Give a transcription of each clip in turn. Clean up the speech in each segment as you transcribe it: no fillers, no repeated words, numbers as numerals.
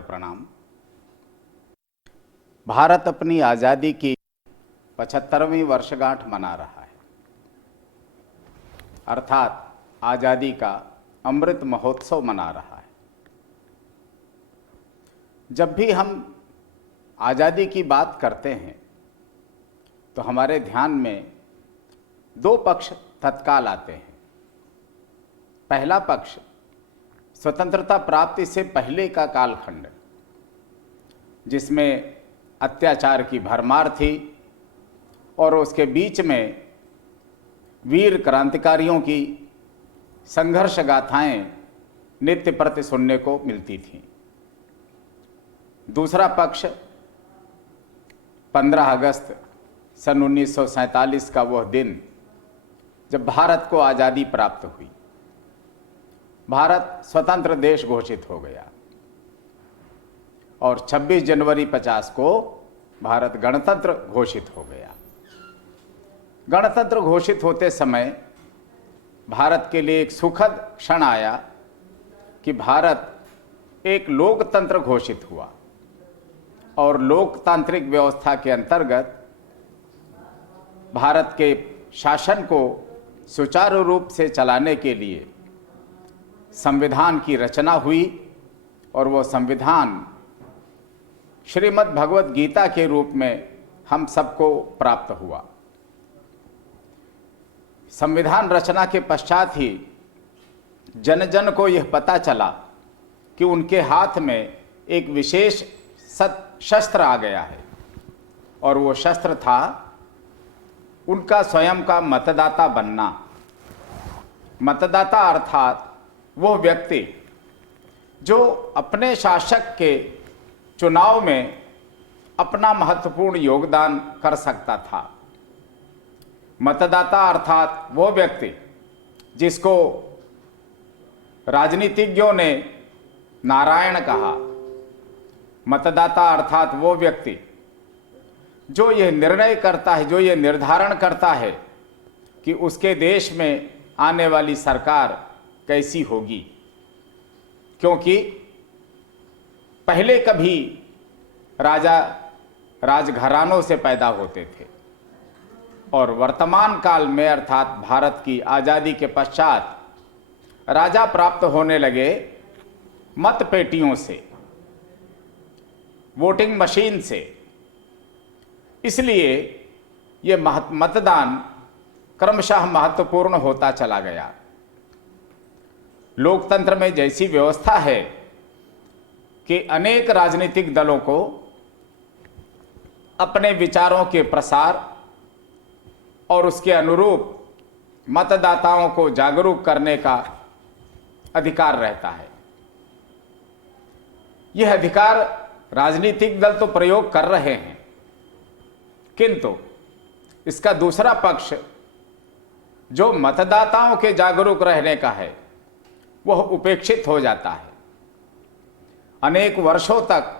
प्रणाम। भारत अपनी आज़ादी की 75वीं वर्षगांठ मना रहा है, अर्थात आज़ादी का अमृत महोत्सव मना रहा है। जब भी हम आज़ादी की बात करते हैं तो हमारे ध्यान में दो पक्ष तत्काल आते हैं। पहला पक्ष स्वतंत्रता प्राप्ति से पहले का कालखंड, जिसमें अत्याचार की भरमार थी और उसके बीच में वीर क्रांतिकारियों की संघर्ष गाथाएं नित्य प्रति सुनने को मिलती थीं। दूसरा पक्ष 15 अगस्त सन 1947 का वह दिन जब भारत को आज़ादी प्राप्त हुई, भारत स्वतंत्र देश घोषित हो गया और 26 जनवरी 50 को भारत गणतंत्र घोषित हो गया। गणतंत्र घोषित होते समय भारत के लिए एक सुखद क्षण आया कि भारत एक लोकतंत्र घोषित हुआ और लोकतांत्रिक व्यवस्था के अंतर्गत भारत के शासन को सुचारू रूप से चलाने के लिए संविधान की रचना हुई और वो संविधान श्रीमद् भगवत गीता के रूप में हम सबको प्राप्त हुआ। संविधान रचना के पश्चात ही जन जन को यह पता चला कि उनके हाथ में एक विशेष शस्त्र आ गया है और वो शस्त्र था उनका स्वयं का मतदाता बनना। मतदाता अर्थात वो व्यक्ति जो अपने शासक के चुनाव में अपना महत्वपूर्ण योगदान कर सकता था। मतदाता अर्थात वो व्यक्ति जिसको राजनीतिज्ञों ने नारायण कहा। मतदाता अर्थात वो व्यक्ति जो यह निर्णय करता है, जो यह निर्धारण करता है कि उसके देश में आने वाली सरकार कैसी होगी, क्योंकि पहले कभी राजा राजघरानों से पैदा होते थे और वर्तमान काल में अर्थात भारत की आज़ादी के पश्चात राजा प्राप्त होने लगे मत पेटियों से, वोटिंग मशीन से। इसलिए ये मतदान क्रमशः महत्वपूर्ण होता चला गया। लोकतंत्र में जैसी व्यवस्था है कि अनेक राजनीतिक दलों को अपने विचारों के प्रसार और उसके अनुरूप मतदाताओं को जागरूक करने का अधिकार रहता है। यह अधिकार राजनीतिक दल तो प्रयोग कर रहे हैं, किंतु इसका दूसरा पक्ष जो मतदाताओं के जागरूक रहने का है वह उपेक्षित हो जाता है। अनेक वर्षों तक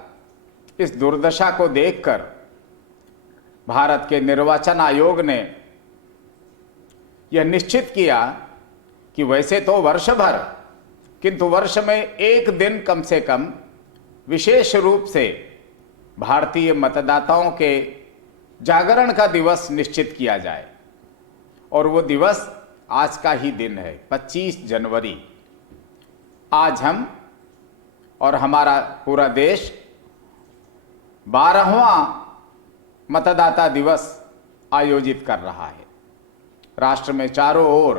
इस दुर्दशा को देखकर भारत के निर्वाचन आयोग ने यह निश्चित किया कि वैसे तो वर्ष भर, किंतु वर्ष में एक दिन कम से कम विशेष रूप से भारतीय मतदाताओं के जागरण का दिवस निश्चित किया जाए और वो दिवस आज का ही दिन है, 25 जनवरी। आज हम और हमारा पूरा देश 12वां मतदाता दिवस आयोजित कर रहा है। राष्ट्र में चारों ओर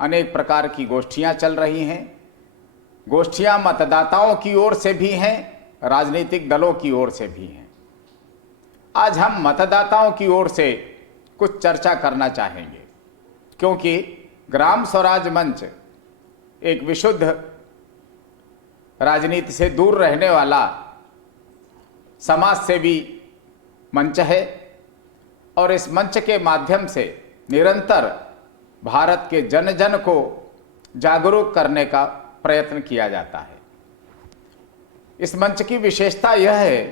अनेक प्रकार की गोष्ठियां चल रही हैं। गोष्ठियां मतदाताओं की ओर से भी हैं, राजनीतिक दलों की ओर से भी हैं। आज हम मतदाताओं की ओर से कुछ चर्चा करना चाहेंगे, क्योंकि ग्राम स्वराज मंच एक विशुद्ध राजनीति से दूर रहने वाला समाज सेवी मंच है और इस मंच के माध्यम से निरंतर भारत के जन जन को जागरूक करने का प्रयत्न किया जाता है। इस मंच की विशेषता यह है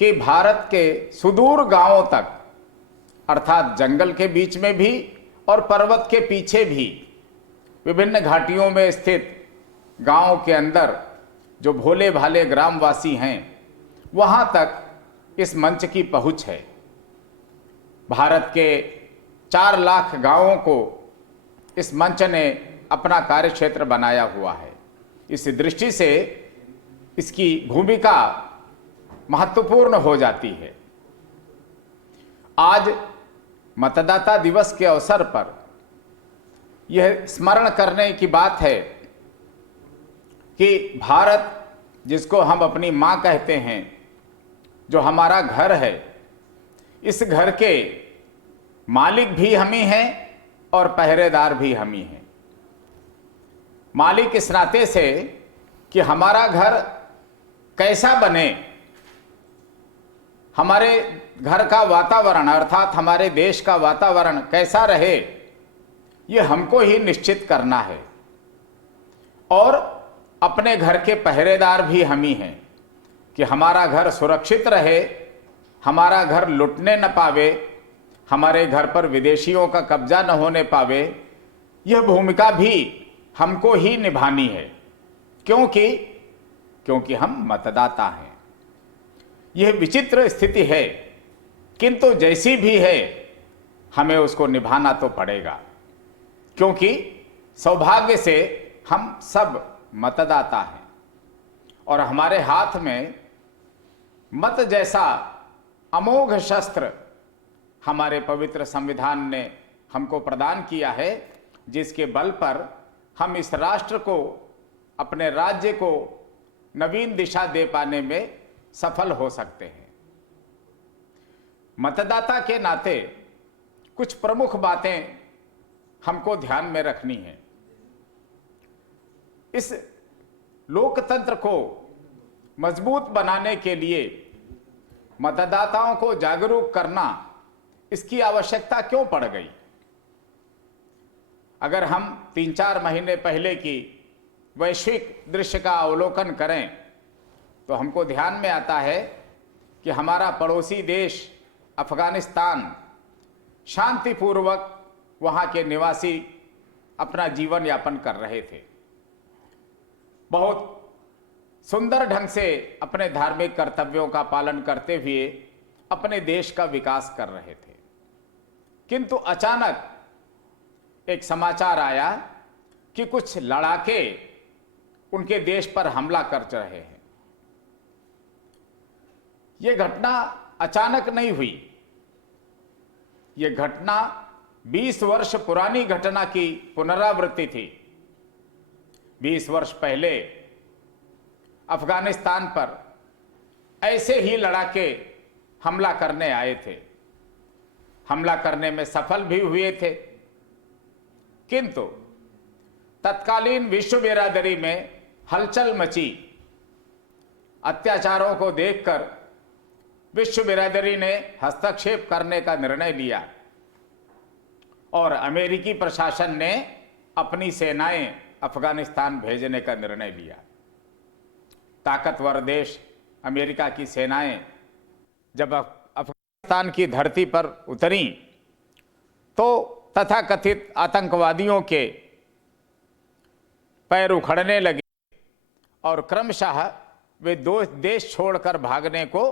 कि भारत के सुदूर गांवों तक अर्थात जंगल के बीच में भी और पर्वत के पीछे भी विभिन्न घाटियों में स्थित गांव के अंदर जो भोले भाले ग्रामवासी हैं वहां तक इस मंच की पहुंच है। भारत के 4 लाख गांवों को इस मंच ने अपना कार्यक्षेत्र बनाया हुआ है। इस दृष्टि से इसकी भूमिका महत्वपूर्ण हो जाती है। आज मतदाता दिवस के अवसर पर यह स्मरण करने की बात है कि भारत, जिसको हम अपनी मां कहते हैं, जो हमारा घर है, इस घर के मालिक भी हम ही हैं और पहरेदार भी हम ही हैं। मालिक इस नाते से कि हमारा घर कैसा बने, हमारे घर का वातावरण अर्थात हमारे देश का वातावरण कैसा रहे, यह हमको ही निश्चित करना है। और अपने घर के पहरेदार भी हम ही हैं कि हमारा घर सुरक्षित रहे, हमारा घर लुटने न पावे, हमारे घर पर विदेशियों का कब्जा न होने पावे। यह भूमिका भी हमको ही निभानी है, क्योंकि हम मतदाता हैं। यह विचित्र स्थिति है, किंतु जैसी भी है हमें उसको निभाना तो पड़ेगा, क्योंकि सौभाग्य से हम सब मतदाता हैं और हमारे हाथ में मत जैसा अमोघ शस्त्र हमारे पवित्र संविधान ने हमको प्रदान किया है, जिसके बल पर हम इस राष्ट्र को, अपने राज्य को नवीन दिशा दे पाने में सफल हो सकते हैं। मतदाता के नाते कुछ प्रमुख बातें हमको ध्यान में रखनी है। इस लोकतंत्र को मजबूत बनाने के लिए मतदाताओं को जागरूक करना, इसकी आवश्यकता क्यों पड़ गई? अगर हम 3-4 महीने पहले की वैश्विक दृश्य का अवलोकन करें तो हमको ध्यान में आता है कि हमारा पड़ोसी देश अफगानिस्तान शांतिपूर्वक वहाँ के निवासी अपना जीवन यापन कर रहे थे, बहुत सुंदर ढंग से अपने धार्मिक कर्तव्यों का पालन करते हुए अपने देश का विकास कर रहे थे। किंतु अचानक एक समाचार आया कि कुछ लड़ाके उनके देश पर हमला कर रहे हैं। यह घटना अचानक नहीं हुई, यह घटना 20 वर्ष पुरानी घटना की पुनरावृत्ति थी। 20 वर्ष पहले अफगानिस्तान पर ऐसे ही लड़ाके हमला करने आए थे, हमला करने में सफल भी हुए थे, किंतु तत्कालीन विश्व बिरादरी में हलचल मची। अत्याचारों को देखकर विश्व बिरादरी ने हस्तक्षेप करने का निर्णय लिया और अमेरिकी प्रशासन ने अपनी सेनाएं अफगानिस्तान भेजने का निर्णय लिया। ताकतवर देश अमेरिका की सेनाएं जब अफगानिस्तान की धरती पर उतरी तो तथाकथित आतंकवादियों के पैर उखड़ने लगे और क्रमशः वे देश छोड़कर भागने को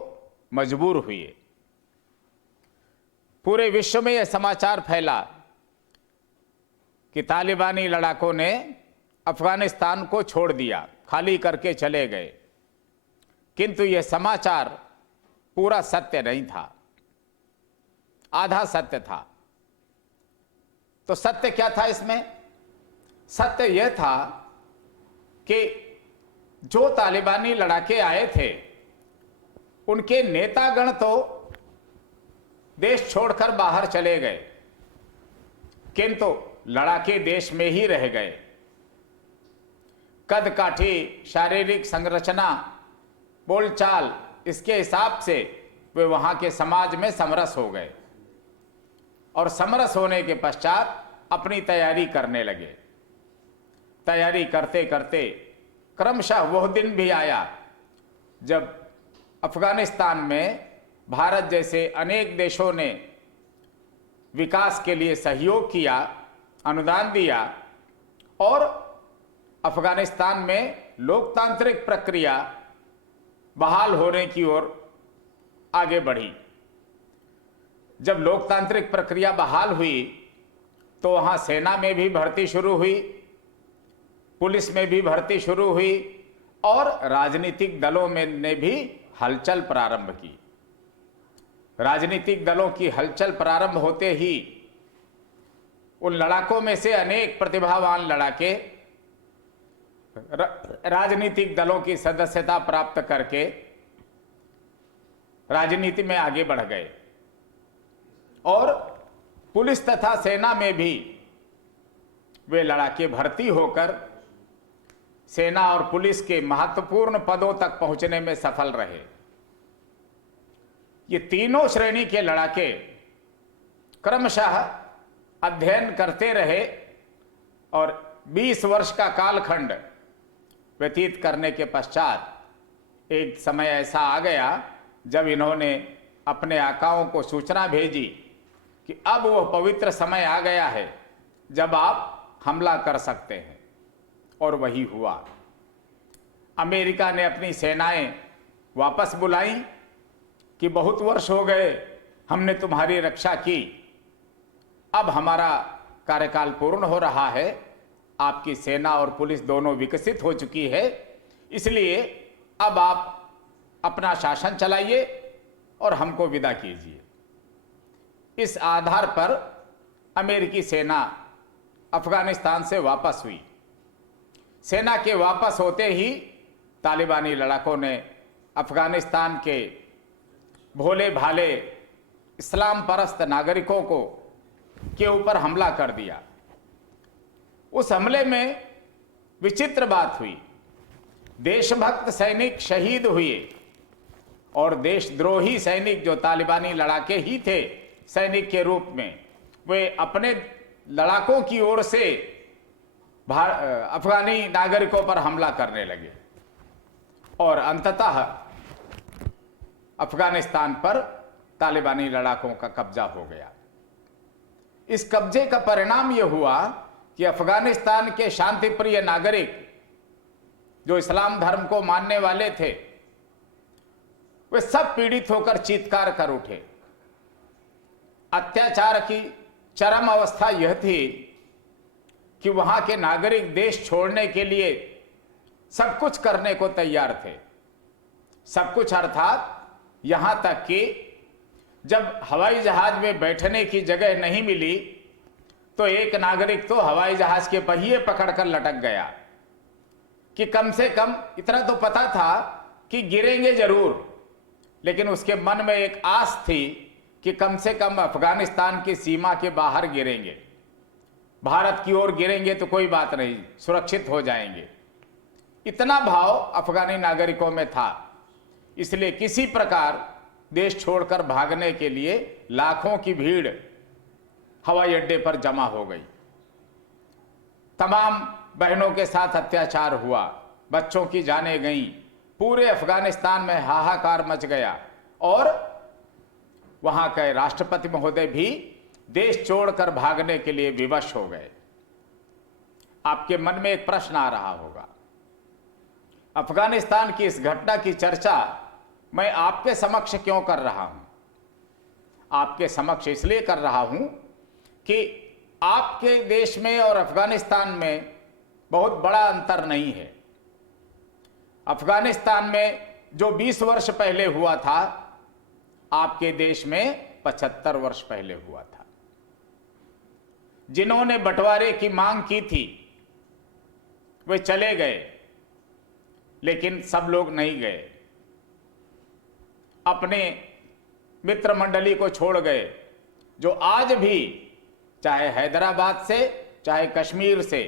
मजबूर हुए। पूरे विश्व में यह समाचार फैला कि तालिबानी लड़ाकों ने अफगानिस्तान को छोड़ दिया, खाली करके चले गए। किंतु यह समाचार पूरा सत्य नहीं था, आधा सत्य था। तो सत्य क्या था इसमें? सत्य यह था कि जो तालिबानी लड़ाके आए थे उनके नेतागण तो देश छोड़कर बाहर चले गए, किंतु लड़ाके देश में ही रह गए। कद काठी, शारीरिक संरचना, बोलचाल, इसके हिसाब से वे वहां के समाज में समरस हो गए और समरस होने के पश्चात अपनी तैयारी करने लगे। तैयारी करते करते क्रमशः वह दिन भी आया जब अफगानिस्तान में भारत जैसे अनेक देशों ने विकास के लिए सहयोग किया, अनुदान दिया और अफगानिस्तान में लोकतांत्रिक प्रक्रिया बहाल होने की ओर आगे बढ़ी। जब लोकतांत्रिक प्रक्रिया बहाल हुई तो वहां सेना में भी भर्ती शुरू हुई, पुलिस में भी भर्ती शुरू हुई और राजनीतिक दलों में ने भी हलचल प्रारंभ की। राजनीतिक दलों की हलचल प्रारंभ होते ही उन लड़ाकों में से अनेक प्रतिभावान लड़ाके राजनीतिक दलों की सदस्यता प्राप्त करके राजनीति में आगे बढ़ गए और पुलिस तथा सेना में भी वे लड़ाके भर्ती होकर सेना और पुलिस के महत्वपूर्ण पदों तक पहुंचने में सफल रहे। ये तीनों श्रेणी के लड़ाके क्रमशः अध्ययन करते रहे और 20 वर्ष का कालखंड व्यतीत करने के पश्चात एक समय ऐसा आ गया जब इन्होंने अपने आकाओं को सूचना भेजी कि अब वह पवित्र समय आ गया है जब आप हमला कर सकते हैं। और वही हुआ। अमेरिका ने अपनी सेनाएं वापस बुलाई कि बहुत वर्ष हो गए हमने तुम्हारी रक्षा की, अब हमारा कार्यकाल पूर्ण हो रहा है, आपकी सेना और पुलिस दोनों विकसित हो चुकी है, इसलिए अब आप अपना शासन चलाइए और हमको विदा कीजिए। इस आधार पर अमेरिकी सेना अफगानिस्तान से वापस हुई। सेना के वापस होते ही तालिबानी लड़ाकों ने अफगानिस्तान के भोले भाले इस्लाम परस्त नागरिकों के ऊपर हमला कर दिया। उस हमले में विचित्र बात हुई, देशभक्त सैनिक शहीद हुए और देशद्रोही सैनिक जो तालिबानी लड़ाके ही थे सैनिक के रूप में, वे अपने लड़ाकों की ओर से अफगानी नागरिकों पर हमला करने लगे और अंततः अफगानिस्तान पर तालिबानी लड़ाकों का कब्जा हो गया। इस कब्जे का परिणाम यह हुआ कि अफगानिस्तान के शांतिप्रिय नागरिक जो इस्लाम धर्म को मानने वाले थे, वे सब पीड़ित होकर चीत्कार कर उठे। अत्याचार की चरम अवस्था यह थी कि वहां के नागरिक देश छोड़ने के लिए सब कुछ करने को तैयार थे। सब कुछ अर्थात यहां तक कि जब हवाई जहाज में बैठने की जगह नहीं मिली तो एक नागरिक तो हवाई जहाज के पहिए पकड़कर लटक गया कि कम से कम इतना तो पता था कि गिरेंगे जरूर, लेकिन उसके मन में एक आस थी कि कम से कम अफगानिस्तान की सीमा के बाहर गिरेंगे, भारत की ओर गिरेंगे तो कोई बात नहीं, सुरक्षित हो जाएंगे। इतना भाव अफगानी नागरिकों में था, इसलिए किसी प्रकार देश छोड़कर भागने के लिए लाखों की भीड़ हवाई अड्डे पर जमा हो गई। तमाम बहनों के साथ अत्याचार हुआ, बच्चों की जानें गईं, पूरे अफगानिस्तान में हाहाकार मच गया और वहां के राष्ट्रपति महोदय भी देश छोड़कर भागने के लिए विवश हो गए। आपके मन में एक प्रश्न आ रहा होगा, अफगानिस्तान की इस घटना की चर्चा मैं आपके समक्ष क्यों कर रहा हूं? आपके समक्ष इसलिए कर रहा हूं कि आपके देश में और अफगानिस्तान में बहुत बड़ा अंतर नहीं है। अफगानिस्तान में जो 20 वर्ष पहले हुआ था, आपके देश में 75 वर्ष पहले हुआ था। जिन्होंने बंटवारे की मांग की थी वे चले गए, लेकिन सब लोग नहीं गए, अपने मित्र मंडली को छोड़ गए, जो आज भी चाहे हैदराबाद से, चाहे कश्मीर से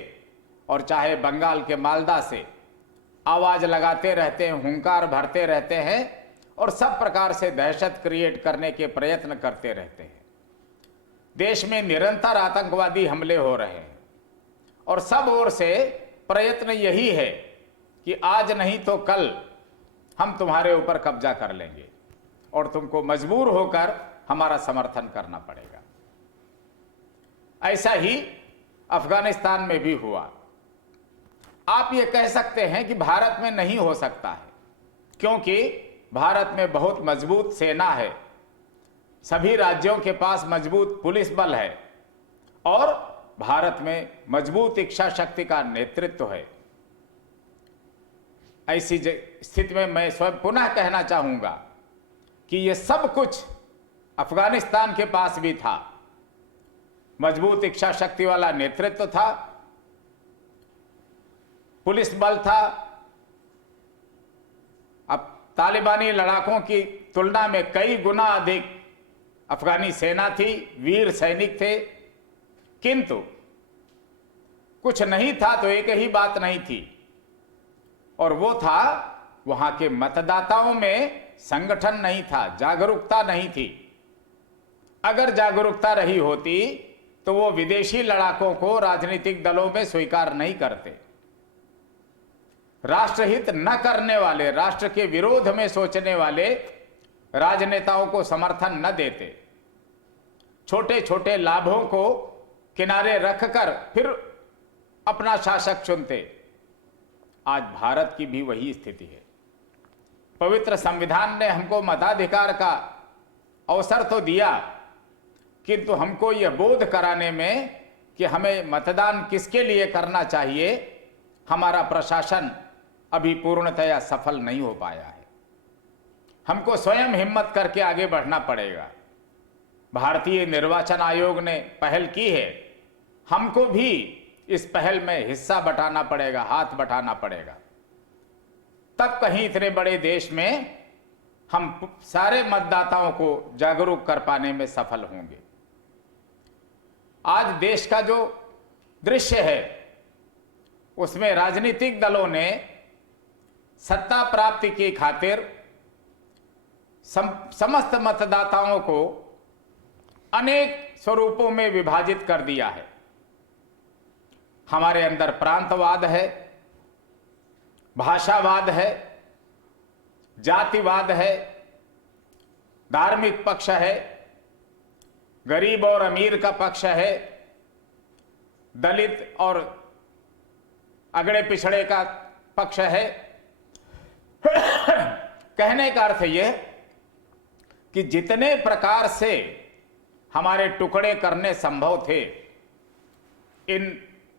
और चाहे बंगाल के मालदा से आवाज लगाते रहते हैं, हुंकार भरते रहते हैं और सब प्रकार से दहशत क्रिएट करने के प्रयत्न करते रहते हैं। देश में निरंतर आतंकवादी हमले हो रहे हैं और सब ओर से प्रयत्न यही है कि आज नहीं तो कल हम तुम्हारे ऊपर कब्जा कर लेंगे और तुमको मजबूर होकर हमारा समर्थन करना पड़ेगा। ऐसा ही अफगानिस्तान में भी हुआ। आप ये कह सकते हैं कि भारत में नहीं हो सकता है, क्योंकि भारत में बहुत मजबूत सेना है, सभी राज्यों के पास मजबूत पुलिस बल है और भारत में मजबूत इच्छा शक्ति का नेतृत्व है। ऐसी स्थिति में मैं स्वयं पुनः कहना चाहूंगा कि यह सब कुछ अफगानिस्तान के पास भी था। मजबूत इच्छा शक्ति वाला नेतृत्व था, पुलिस बल था। अब तालिबानी लड़ाकों की तुलना में कई गुना अधिक अफगानी सेना थी, वीर सैनिक थे, किंतु कुछ नहीं था तो एक ही बात नहीं थी, और वो था वहां के मतदाताओं में संगठन नहीं था, जागरूकता नहीं थी। अगर जागरूकता रही होती तो वो विदेशी लड़ाकों को राजनीतिक दलों में स्वीकार नहीं करते। राष्ट्रहित न करने वाले, राष्ट्र के विरोध में सोचने वाले राजनेताओं को समर्थन न देते, छोटे छोटे लाभों को किनारे रखकर फिर अपना शासक चुनते। आज भारत की भी वही स्थिति है। पवित्र संविधान ने हमको मताधिकार का अवसर तो दिया, किंतु हमको यह बोध कराने में कि हमें मतदान किसके लिए करना चाहिए, हमारा प्रशासन अभी पूर्णतया सफल नहीं हो पाया है। हमको स्वयं हिम्मत करके आगे बढ़ना पड़ेगा। भारतीय निर्वाचन आयोग ने पहल की है, हमको भी इस पहल में हिस्सा बटाना पड़ेगा, हाथ बटाना पड़ेगा। तब कहीं इतने बड़े देश में हम सारे मतदाताओं को जागरूक कर पाने में सफल होंगे। आज देश का जो दृश्य है उसमें राजनीतिक दलों ने सत्ता प्राप्ति की खातिर समस्त मतदाताओं को अनेक स्वरूपों में विभाजित कर दिया है। हमारे अंदर प्रांतवाद है, भाषावाद है, जातिवाद है, धार्मिक पक्ष है, गरीब और अमीर का पक्ष है, दलित और अगड़े पिछड़े का पक्ष है। कहने का अर्थ यह कि जितने प्रकार से हमारे टुकड़े करने संभव थे, इन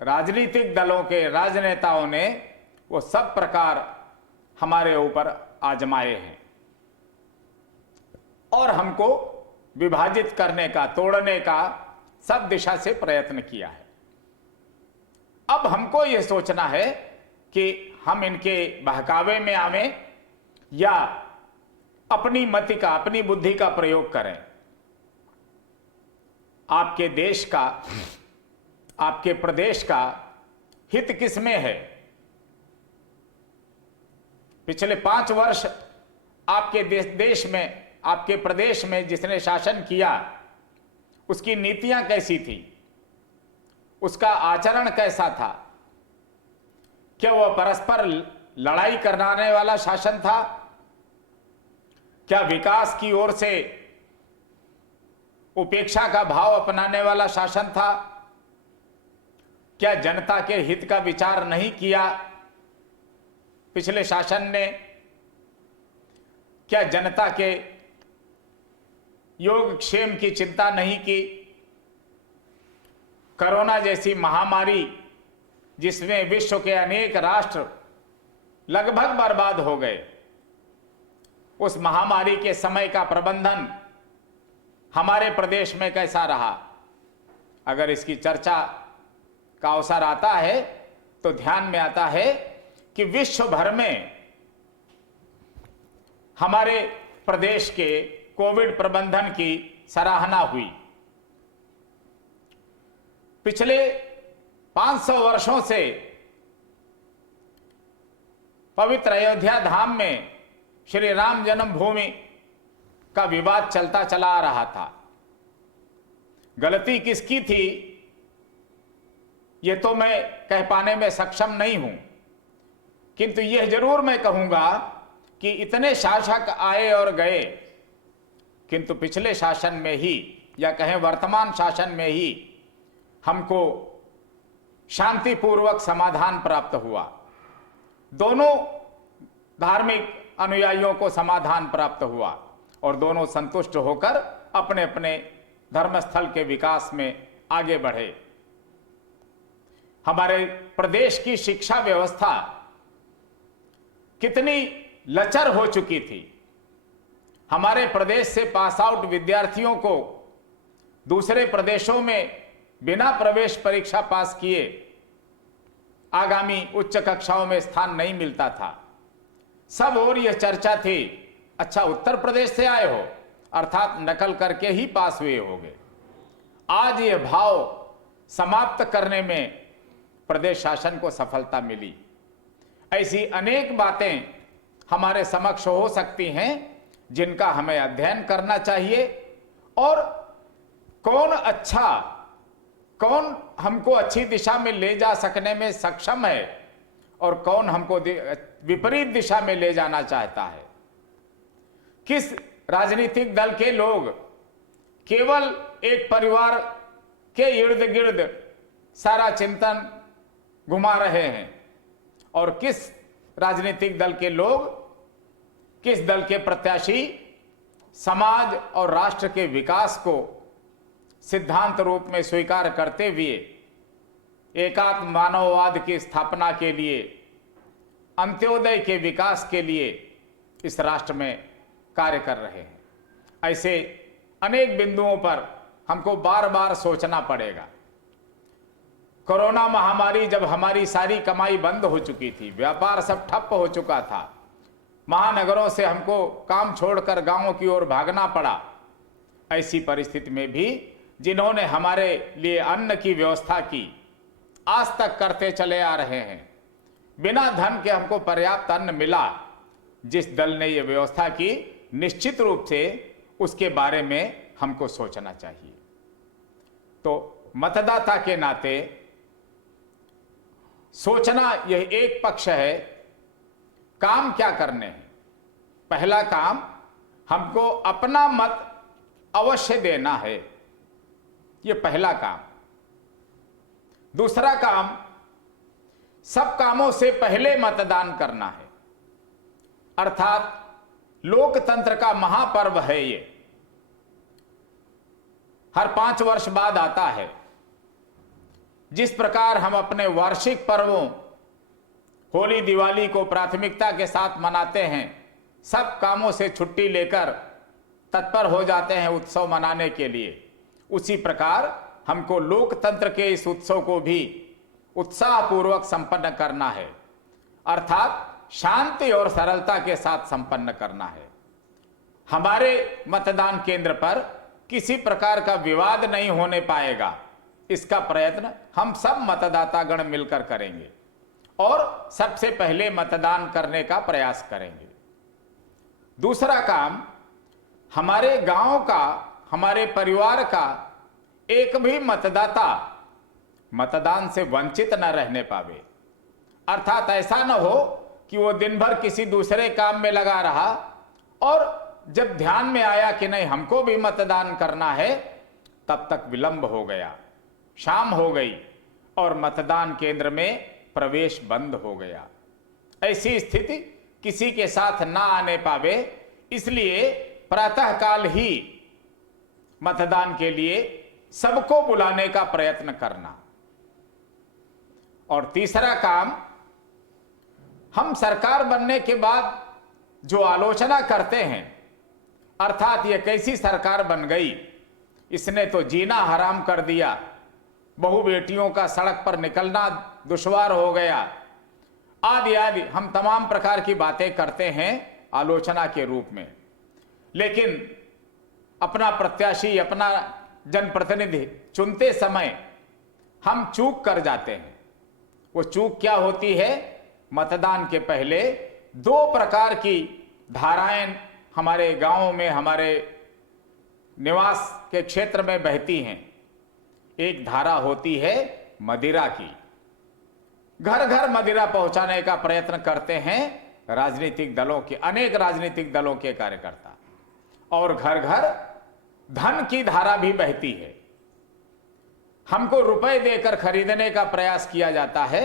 राजनीतिक दलों के राजनेताओं ने वो सब प्रकार हमारे ऊपर आजमाए हैं और हमको विभाजित करने का, तोड़ने का सब दिशा से प्रयत्न किया है। अब हमको यह सोचना है कि हम इनके बहकावे में आवें या अपनी मति का, अपनी बुद्धि का प्रयोग करें। आपके देश का, आपके प्रदेश का हित किसमें है? पिछले 5 वर्ष आपके देश में, आपके प्रदेश में जिसने शासन किया, उसकी नीतियां कैसी थी, उसका आचरण कैसा था? क्या वह परस्पर लड़ाई कराने वाला शासन था? क्या विकास की ओर से उपेक्षा का भाव अपनाने वाला शासन था? क्या जनता के हित का विचार नहीं किया पिछले शासन ने? क्या जनता के योगक्षेम की चिंता नहीं की? कोरोना जैसी महामारी जिसमें विश्व के अनेक राष्ट्र लगभग बर्बाद हो गए, उस महामारी के समय का प्रबंधन हमारे प्रदेश में कैसा रहा? अगर इसकी चर्चा का अवसर आता है तो ध्यान में आता है कि विश्व भर में हमारे प्रदेश के कोविड प्रबंधन की सराहना हुई। पिछले 500 वर्षों से पवित्र अयोध्या धाम में श्री राम जन्मभूमि का विवाद चलता चला आ रहा था। गलती किसकी थी यह तो मैं कह पाने में सक्षम नहीं हूं, किंतु यह जरूर मैं कहूंगा कि इतने शासक आए और गए, किंतु पिछले शासन में ही या कहें वर्तमान शासन में ही हमको शांतिपूर्वक समाधान प्राप्त हुआ। दोनों धार्मिक अनुयायियों को समाधान प्राप्त हुआ और दोनों संतुष्ट होकर अपने अपने धर्मस्थल के विकास में आगे बढ़े। हमारे प्रदेश की शिक्षा व्यवस्था कितनी लचर हो चुकी थी। हमारे प्रदेश से पास आउट विद्यार्थियों को दूसरे प्रदेशों में बिना प्रवेश परीक्षा पास किए आगामी उच्च कक्षाओं में स्थान नहीं मिलता था। सब और यह चर्चा थी, अच्छा उत्तर प्रदेश से आए हो अर्थात नकल करके ही पास हुए होगे। आज यह भाव समाप्त करने में प्रदेश शासन को सफलता मिली। ऐसी अनेक बातें हमारे समक्ष हो सकती हैं जिनका हमें अध्ययन करना चाहिए और कौन हमको अच्छी दिशा में ले जा सकने में सक्षम है और कौन हमको विपरीत दिशा में ले जाना चाहता है। किस राजनीतिक दल के लोग केवल एक परिवार के इर्द गिर्द सारा चिंतन घुमा रहे हैं और किस राजनीतिक दल के लोग, किस दल के प्रत्याशी समाज और राष्ट्र के विकास को सिद्धांत रूप में स्वीकार करते हुए एकात्म मानववाद की स्थापना के लिए, अंत्योदय के विकास के लिए इस राष्ट्र में कार्य कर रहे हैं। ऐसे अनेक बिंदुओं पर हमको बार बार सोचना पड़ेगा। कोरोना महामारी जब हमारी सारी कमाई बंद हो चुकी थी, व्यापार सब ठप हो चुका था, महानगरों से हमको काम छोड़कर गांवों की ओर भागना पड़ा, ऐसी परिस्थिति में भी जिन्होंने हमारे लिए अन्न की व्यवस्था की, आज तक करते चले आ रहे हैं। बिना धन के हमको पर्याप्त अन्न मिला। जिस दल ने यह व्यवस्था की, निश्चित रूप से उसके बारे में हमको सोचना चाहिए। तो मतदाता के नाते सोचना यह एक पक्ष है। काम क्या करने हैं? पहला काम, हमको अपना मत अवश्य देना है, यह पहला काम। दूसरा काम, सब कामों से पहले मतदान करना है, अर्थात लोकतंत्र का महापर्व है ये। हर 5 वर्ष बाद आता है। जिस प्रकार हम अपने वार्षिक पर्वों होली दिवाली को प्राथमिकता के साथ मनाते हैं, सब कामों से छुट्टी लेकर तत्पर हो जाते हैं उत्सव मनाने के लिए, उसी प्रकार हमको लोकतंत्र के इस उत्सव को भी उत्साहपूर्वक संपन्न करना है, अर्थात शांति और सरलता के साथ संपन्न करना है। हमारे मतदान केंद्र पर किसी प्रकार का विवाद नहीं होने पाएगा, इसका प्रयत्न हम सब मतदातागण मिलकर करेंगे और सबसे पहले मतदान करने का प्रयास करेंगे। दूसरा काम, हमारे गांव का, हमारे परिवार का एक भी मतदाता मतदान से वंचित न रहने पावे, अर्थात ऐसा न हो कि वो दिन भर किसी दूसरे काम में लगा रहा और जब ध्यान में आया कि नहीं हमको भी मतदान करना है, तब तक विलंब हो गया, शाम हो गई और मतदान केंद्र में प्रवेश बंद हो गया। ऐसी स्थिति किसी के साथ ना आने पावे, इसलिए प्रातःकाल ही मतदान के लिए सबको बुलाने का प्रयत्न करना। और तीसरा काम, हम सरकार बनने के बाद जो आलोचना करते हैं, अर्थात ये कैसी सरकार बन गई, इसने तो जीना हराम कर दिया, बहु बेटियों का सड़क पर निकलना दुश्वार हो गया, आदि आदि हम तमाम प्रकार की बातें करते हैं आलोचना के रूप में। लेकिन अपना प्रत्याशी, अपना जनप्रतिनिधि चुनते समय हम चूक कर जाते हैं। वो चूक क्या होती है? मतदान के पहले 2 प्रकार की धाराएं हमारे गांवों में, हमारे निवास के क्षेत्र में बहती हैं। एक धारा होती है मदिरा की। घर घर मदिरा पहुंचाने का प्रयत्न करते हैं राजनीतिक दलों के, अनेक राजनीतिक दलों के कार्यकर्ता, और घर घर धन की धारा भी बहती है। हमको रुपए देकर खरीदने का प्रयास किया जाता है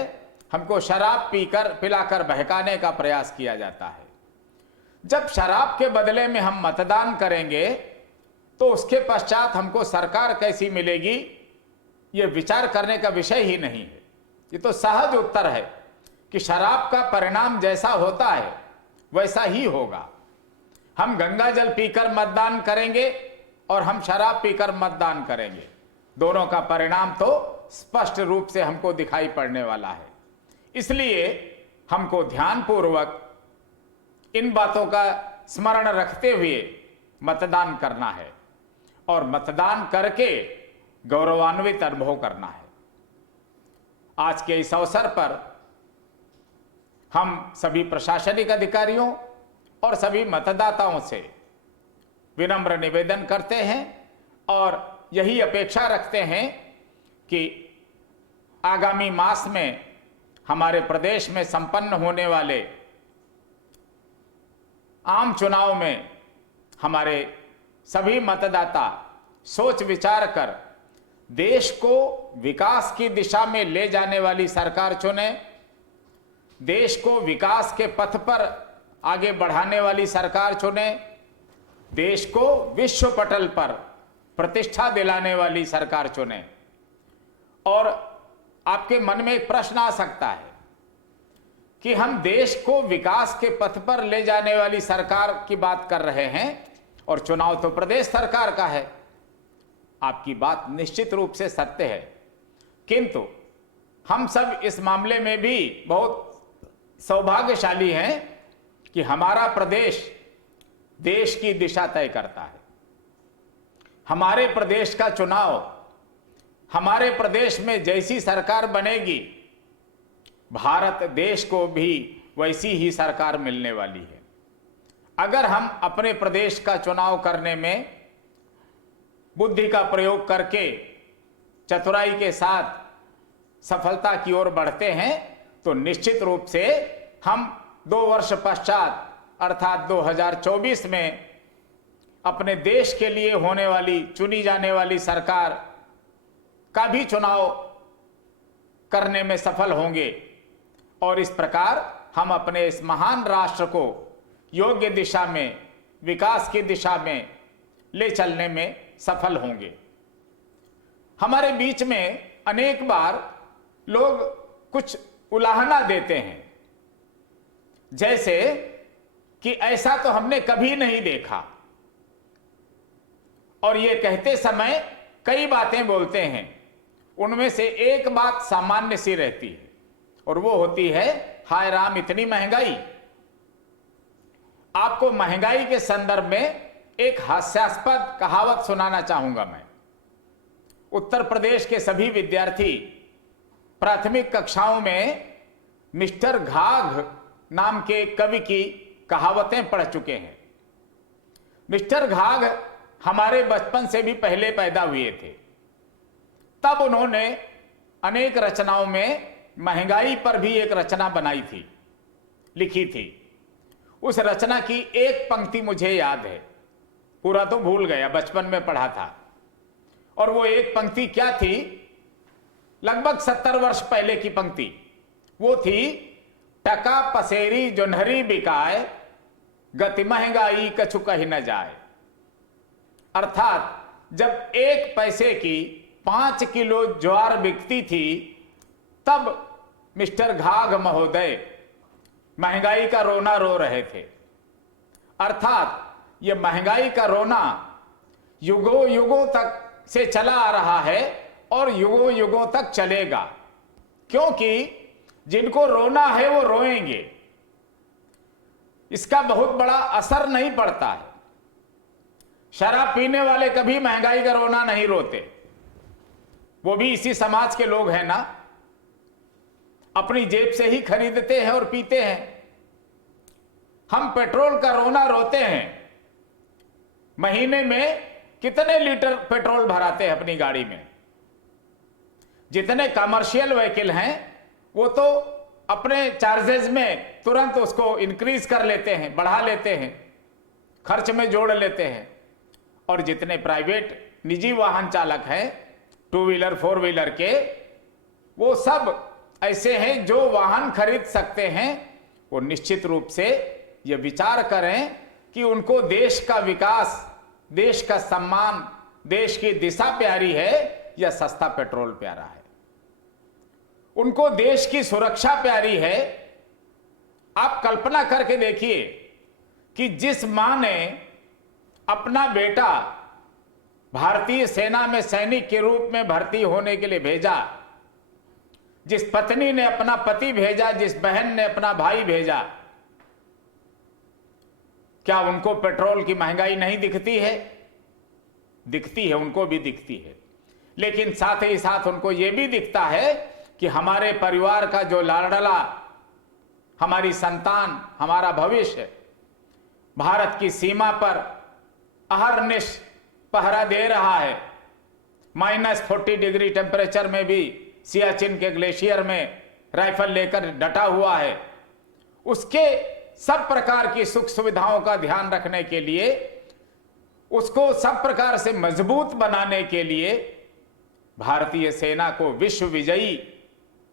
हमको शराब पीकर पिलाकर बहकाने का प्रयास किया जाता है। जब शराब के बदले में हम मतदान करेंगे तो उसके पश्चात हमको सरकार कैसी मिलेगी, यह विचार करने का विषय ही नहीं है। ये तो सहज उत्तर है कि शराब का परिणाम जैसा होता है वैसा ही होगा। हम गंगा जल पीकर मतदान करेंगे और हम शराब पीकर मतदान करेंगे, दोनों का परिणाम तो स्पष्ट रूप से हमको दिखाई पड़ने वाला है। इसलिए हमको ध्यानपूर्वक इन बातों का स्मरण रखते हुए मतदान करना है और मतदान करके गौरवान्वित अनुभव करना है। आज के इस अवसर पर हम सभी प्रशासनिक अधिकारियों और सभी मतदाताओं से विनम्र निवेदन करते हैं और यही अपेक्षा रखते हैं कि आगामी मास में हमारे प्रदेश में संपन्न होने वाले आम चुनाव में हमारे सभी मतदाता सोच विचार कर देश को विकास की दिशा में ले जाने वाली सरकार चुने, देश को विकास के पथ पर आगे बढ़ाने वाली सरकार चुने, देश को विश्व पटल पर प्रतिष्ठा दिलाने वाली सरकार चुने। और आपके मन में एक प्रश्न आ सकता है कि हम देश को विकास के पथ पर ले जाने वाली सरकार की बात कर रहे हैं और चुनाव तो प्रदेश सरकार का है। आपकी बात निश्चित रूप से सत्य है, किंतु हम सब इस मामले में भी बहुत सौभाग्यशाली हैं कि हमारा प्रदेश देश की दिशा तय करता है। हमारे प्रदेश का चुनाव, हमारे प्रदेश में जैसी सरकार बनेगी, भारत देश को भी वैसी ही सरकार मिलने वाली है। अगर हम अपने प्रदेश का चुनाव करने में बुद्धि का प्रयोग करके चतुराई के साथ सफलता की ओर बढ़ते हैं तो निश्चित रूप से हम 2 वर्ष पश्चात अर्थात 2024 में अपने देश के लिए होने वाली चुनी जाने वाली सरकार का भी चुनाव करने में सफल होंगे और इस प्रकार हम अपने इस महान राष्ट्र को योग्य दिशा में, विकास की दिशा में ले चलने में सफल होंगे। हमारे बीच में अनेक बार लोग कुछ उलाहना देते हैं, जैसे कि ऐसा तो हमने कभी नहीं देखा, और ये कहते समय कई बातें बोलते हैं। उनमें से एक बात सामान्य सी रहती है और वो होती है, हाय राम इतनी महंगाई। आपको महंगाई के संदर्भ में एक हास्यास्पद कहावत सुनाना चाहूंगा मैं। उत्तर प्रदेश के सभी विद्यार्थी प्राथमिक कक्षाओं में मिस्टर घाघ नाम के कवि की कहावतें पढ़ चुके हैं। मिस्टर घाघ हमारे बचपन से भी पहले पैदा हुए थे। तब उन्होंने अनेक रचनाओं में महंगाई पर भी एक रचना बनाई थी, लिखी थी। उस रचना की एक पंक्ति मुझे याद है, पूरा तो भूल गया, बचपन में पढ़ा था। और वो एक पंक्ति क्या थी, लगभग 70 वर्ष पहले की पंक्ति। वो थी, टका पसेरी जोन्हरी बिकाए, गति महंगाई कछु कही न जाए। अर्थात जब 1 पैसे की 5 किलो ज्वार बिकती थी, तब मिस्टर घाघ महोदय महंगाई का रोना रो रहे थे। अर्थात यह महंगाई का रोना युगों युगों तक से चला आ रहा है और युगों युगों तक चलेगा, क्योंकि जिनको रोना है वो रोएंगे। इसका बहुत बड़ा असर नहीं पड़ता है। शराब पीने वाले कभी महंगाई का रोना नहीं रोते, वो भी इसी समाज के लोग हैं ना, अपनी जेब से ही खरीदते हैं और पीते हैं। हम पेट्रोल का रोना रोते हैं। महीने में कितने लीटर पेट्रोल भराते हैं अपनी गाड़ी में। जितने कमर्शियल व्हीकल हैं वो तो अपने चार्जेस में तुरंत उसको इंक्रीज कर लेते हैं, बढ़ा लेते हैं, खर्च में जोड़ लेते हैं। और जितने प्राइवेट निजी वाहन चालक हैं, 2 व्हीलर 4 व्हीलर के, वो सब ऐसे हैं जो वाहन खरीद सकते हैं, वो निश्चित रूप से ये विचार करें कि उनको देश का विकास, देश का सम्मान, देश की दिशा प्यारी है या सस्ता पेट्रोल प्यारा है। उनको देश की सुरक्षा प्यारी है। आप कल्पना करके देखिए कि जिस मां ने अपना बेटा भारतीय सेना में सैनिक के रूप में भर्ती होने के लिए भेजा, जिस पत्नी ने अपना पति भेजा, जिस बहन ने अपना भाई भेजा, क्या उनको पेट्रोल की महंगाई नहीं दिखती है? दिखती है, उनको भी दिखती है। लेकिन साथ ही साथ उनको यह भी दिखता है कि हमारे परिवार का जो लाडला, हमारी संतान, हमारा भविष्य भारत की सीमा पर अहरनिश पहरा दे रहा है। -40 डिग्री टेम्परेचर में भी सियाचिन के ग्लेशियर में राइफल लेकर डटा हुआ है। उसके सब प्रकार की सुख सुविधाओं का ध्यान रखने के लिए, उसको सब प्रकार से मजबूत बनाने के लिए, भारतीय सेना को विश्व विजयी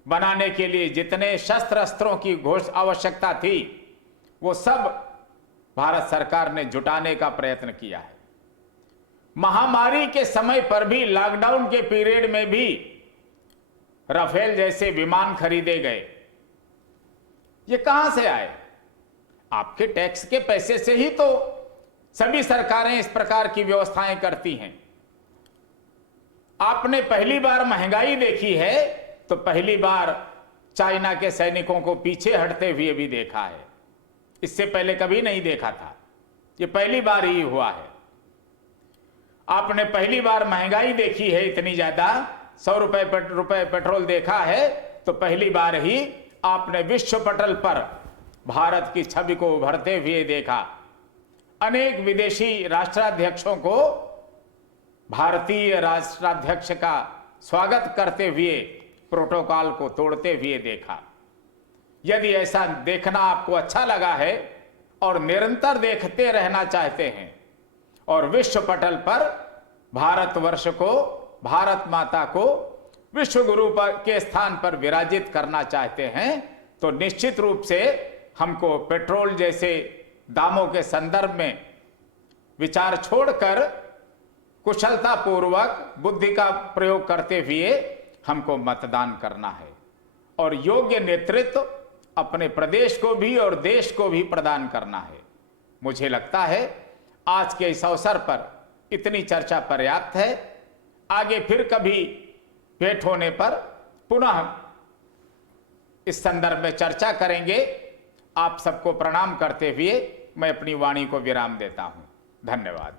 बनाने के लिए जितने शस्त्र अस्त्रों की आवश्यकता थी, वो सब भारत सरकार ने जुटाने का प्रयत्न किया है। महामारी के समय पर भी, लॉकडाउन के पीरियड में भी राफेल जैसे विमान खरीदे गए। ये कहां से आए? आपके टैक्स के पैसे से ही तो सभी सरकारें इस प्रकार की व्यवस्थाएं करती हैं। आपने पहली बार महंगाई देखी है तो पहली बार चाइना के सैनिकों को पीछे हटते हुए भी देखा है। इससे पहले कभी नहीं देखा था, ये पहली बार ही हुआ है। आपने पहली बार महंगाई देखी है इतनी ज्यादा, 100 रुपए पेट्रोल देखा है तो पहली बार ही आपने विश्व पटल पर भारत की छवि को उभरते हुए देखा। अनेक विदेशी राष्ट्राध्यक्षों को भारतीय राष्ट्राध्यक्ष का स्वागत करते हुए प्रोटोकॉल को तोड़ते हुए देखा। यदि ऐसा देखना आपको अच्छा लगा है और निरंतर देखते रहना चाहते हैं और विश्व पटल पर भारतवर्ष को, भारत माता को विश्व गुरु के स्थान पर विराजित करना चाहते हैं, तो निश्चित रूप से हमको पेट्रोल जैसे दामों के संदर्भ में विचार छोड़कर कुशलतापूर्वक बुद्धि का प्रयोग करते हुए हमको मतदान करना है और योग्य नेतृत्व अपने प्रदेश को भी और देश को भी प्रदान करना है। मुझे लगता है आज के इस अवसर पर इतनी चर्चा पर्याप्त है। आगे फिर कभी भेंट होने पर पुनः इस संदर्भ में चर्चा करेंगे। आप सबको प्रणाम करते हुए मैं अपनी वाणी को विराम देता हूं। धन्यवाद।